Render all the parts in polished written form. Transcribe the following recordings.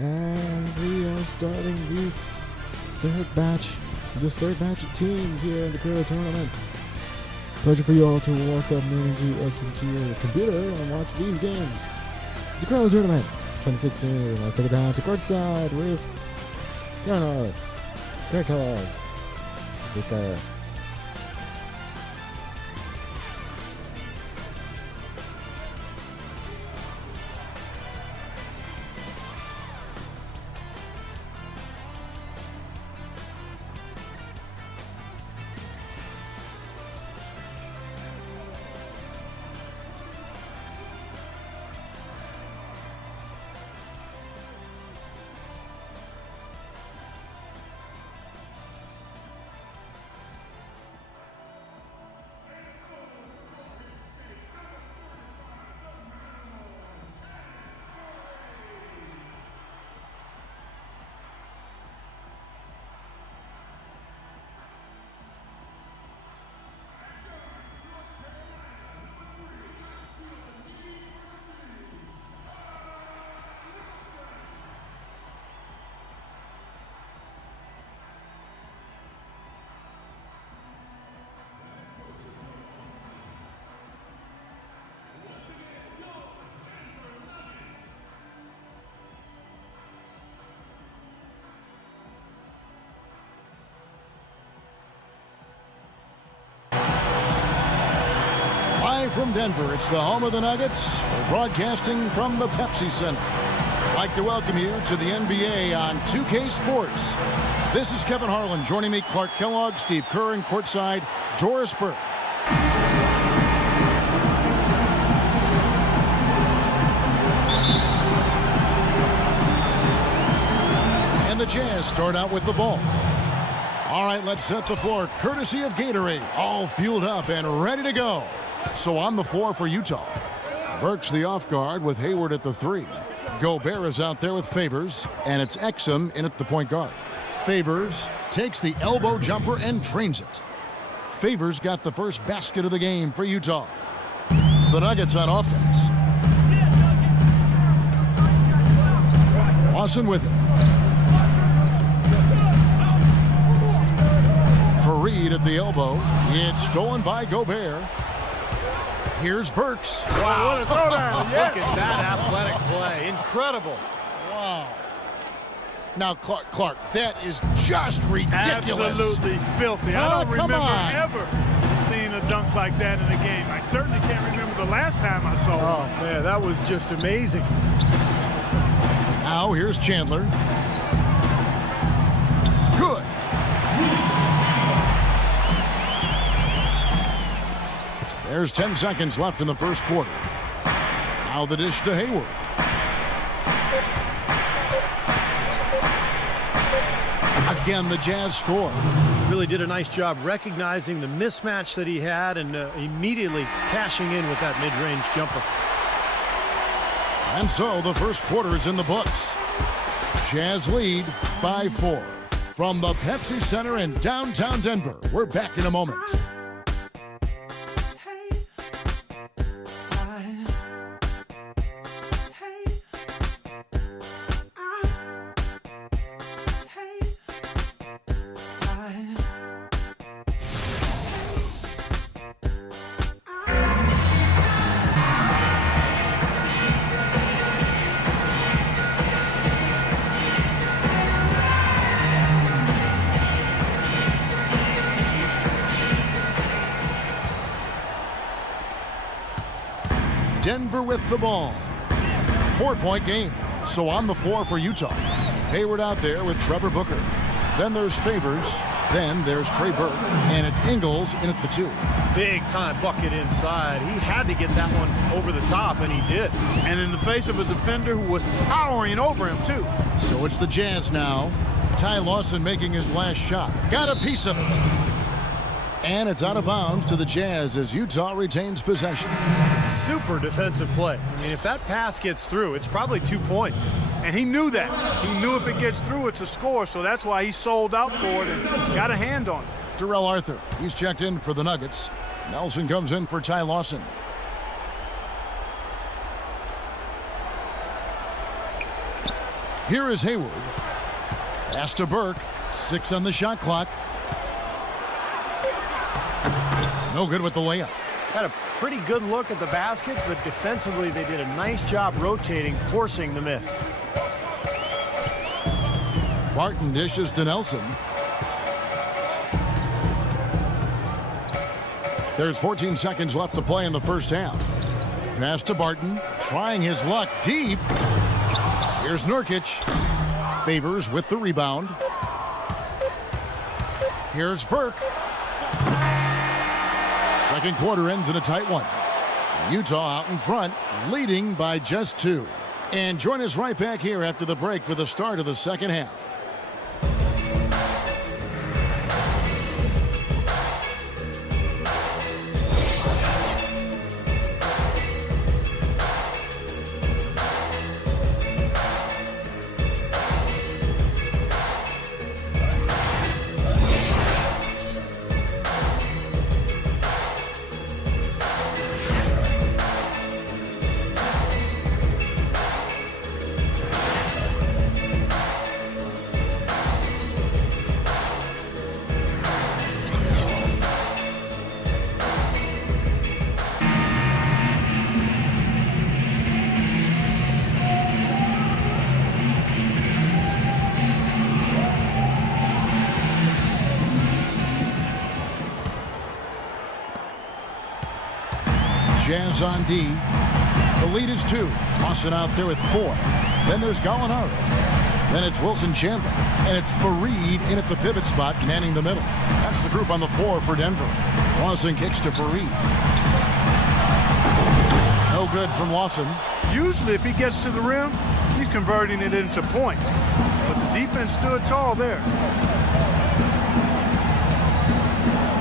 And we are starting this third batch of teams here in the LeCrow tournament. Pleasure for you all to walk up into your computer and watch these games. The LeCrow tournament 2016. Let's take it down to courtside with Leonard, Kellogg, Vicker. From Denver, it's the home of the Nuggets. We're broadcasting from the Pepsi Center. I'd like to welcome you to the NBA on 2K Sports. This is Kevin Harlan. Joining me, Clark Kellogg, Steve Kerr, and courtside, Doris Burke. And the Jazz start out with the ball. All right, let's set the floor, courtesy of Gatorade. All fueled up and ready to go. So on the floor for Utah. Burke's the off guard with Hayward at the 3. Gobert is out there with Favors, and it's Exum in at the point guard. Favors takes the elbow jumper and drains it. Favors got the first basket of the game for Utah. The Nuggets on offense. Lawson with it. Fareed at the elbow. It's stolen by Gobert. Here's Burks. Wow, what a throwdown. Yes. Look at that athletic play. Incredible. Wow. Now, Clark, that is just ridiculous. Absolutely filthy. Oh, I don't remember on. ever seeing a dunk like that in a game. I certainly can't remember the last time I saw it. Oh, man, that was just amazing. Now, here's Chandler. Good. There's 10 seconds left in the first quarter. Now the dish to Hayward. Again, the Jazz score. Really did a nice job recognizing the mismatch that he had and immediately cashing in with that mid-range jumper. And so the first quarter is in the books. Jazz lead by 4. From the Pepsi Center in downtown Denver, we're back in a moment. Denver with the ball. 4-point game. So on the floor for Utah. Hayward out there with Trevor Booker. Then there's Favors. Then there's Trey Burke. And it's Ingles in at the 2. Big time bucket inside. He had to get that one over the top, and he did. And in the face of a defender who was towering over him, too. So it's the Jazz now. Ty Lawson making his last shot. Got a piece of it. And it's out of bounds to the Jazz as Utah retains possession. Super defensive play. I mean, if that pass gets through, it's probably 2 points. And he knew that. He knew if it gets through, it's a score, so that's why he sold out for it and got a hand on it. Terrell Arthur, he's checked in for the Nuggets. Nelson comes in for Ty Lawson. Here is Hayward. Pass to Burke. 6 on the shot clock. No good with the layup. Had a pretty good look at the basket, but defensively they did a nice job rotating, forcing the miss. Barton dishes to Nelson. There's 14 seconds left to play in the first half. Pass to Barton, trying his luck deep. Here's Nurkic. Favors with the rebound. Here's Burke. Second quarter ends in a tight one. Utah out in front, leading by just 2. And join us right back here after the break for the start of the second half. Jazz on D. The lead is 2. Lawson out there with 4. Then there's Gallinari. Then it's Wilson Chandler. And it's Fareed in at the pivot spot, manning the middle. That's the group on the floor for Denver. Lawson kicks to Fareed. No good from Lawson. Usually if he gets to the rim, he's converting it into points. But the defense stood tall there.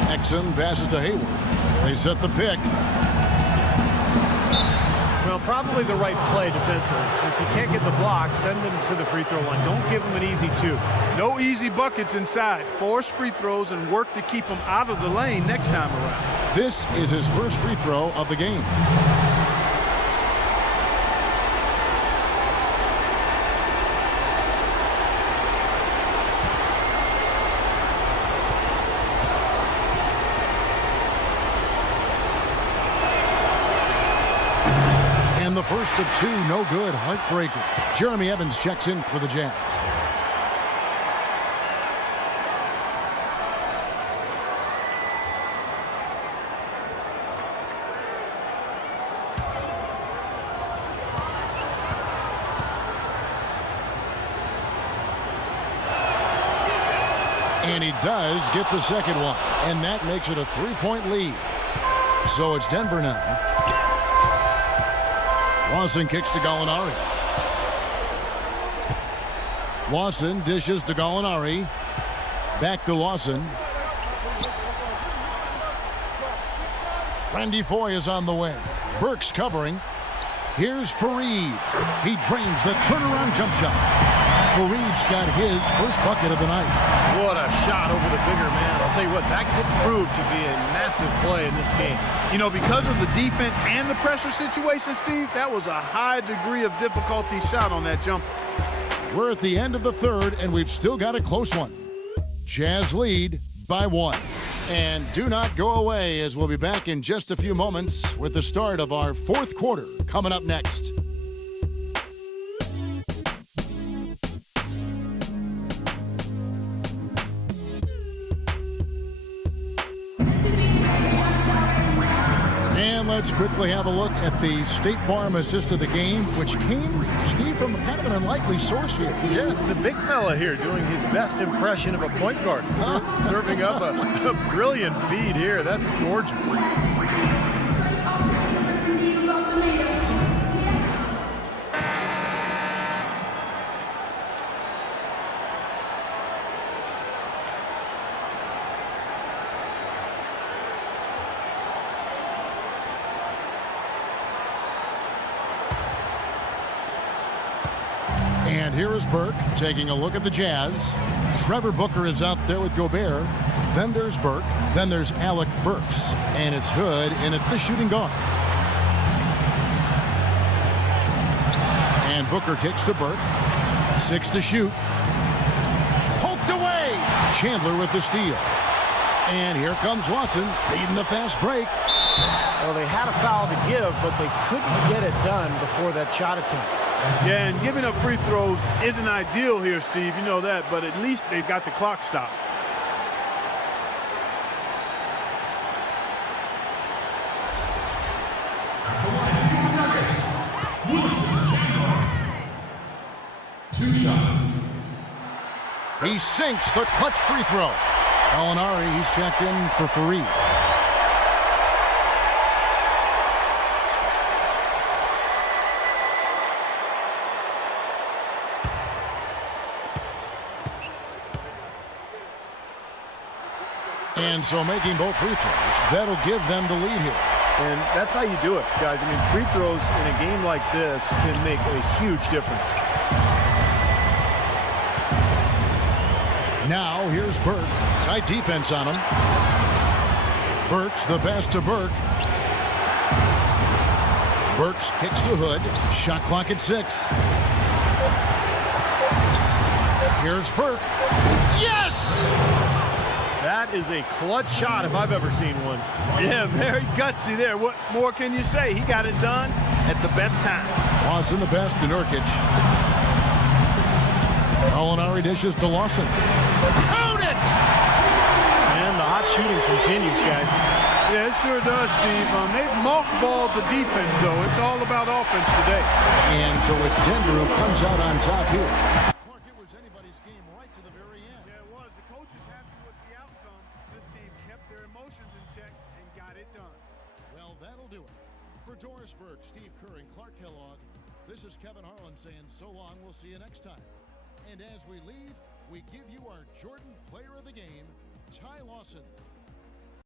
Exum passes to Hayward. They set the pick. Well, probably the right play defensively. If you can't get the block, send them to the free throw line. Don't give them an easy 2. No easy buckets inside. Force free throws and work to keep them out of the lane next time around. This is his first free throw of the game. The first of 2, no good, heartbreaker. Jeremy Evans checks in for the Jazz. And he does get the second one, and that makes it a 3-point lead. So it's Denver now. Lawson kicks to Gallinari. Lawson dishes to Gallinari. Back to Lawson. Randy Foye is on the way. Burke's covering. Here's Fareed. He drains the turnaround jump shot. Fareed's got his first bucket of the night. What a shot over the bigger man. I'll tell you what, that could prove to be a massive play in this game. You know, because of the defense and the pressure situation, Steve, that was a high degree of difficulty shot on that jumper. We're at the end of the third, and we've still got a close one. Jazz lead by 1. And do not go away, as we'll be back in just a few moments with the start of our fourth quarter coming up next. And let's quickly have a look at the State Farm assist of the game, which came, Steve, from kind of an unlikely source here. Yeah, it's the big fella here doing his best impression of a point guard, serving up a brilliant feed here. That's gorgeous. And here is Burke taking a look at the Jazz. Trevor Booker is out there with Gobert. Then there's Burke. Then there's Alec Burks. And it's Hood in at the shooting guard. And Booker kicks to Burke. 6 to shoot. Poked away. Chandler with the steal. And here comes Lawson leading the fast break. Well, they had a foul to give, but they couldn't get it done before that shot attempt. Yeah, and giving up free throws isn't ideal here, Steve. You know that, but at least they've got the clock stopped. Two shots. He sinks the clutch free throw. Molinari, he's checked in for Fareed. And so making both free throws, that'll give them the lead here. And that's how you do it, guys. I mean, free throws in a game like this can make a huge difference. Now here's Burke. Tight defense on him. Burke's the best to Burke. Burks kicks to Hood. Shot clock at 6. Here's Burke. Yes! That is a clutch shot if I've ever seen one. Yeah, very gutsy there. What more can you say? He got it done at the best time. Lawson the best to Nurkic. Molinari dishes to Lawson. Count it! And the hot shooting continues, guys. Yeah, it sure does, Steve. They've mothballed the defense, though. It's all about offense today. And so it's Denver who comes out on top here. Clark, it was anybody's game right to the very end. Yeah, it was. The coach is happy with the outcome. This team kept their emotions in check and got it done. Well, that'll do it. For Doris Burke, Steve Kerr, and Clark Kellogg, this is Kevin Harlan saying so long. We'll see you next time. And as we leave, we give you our Jordan Player of the Game, Ty Lawson.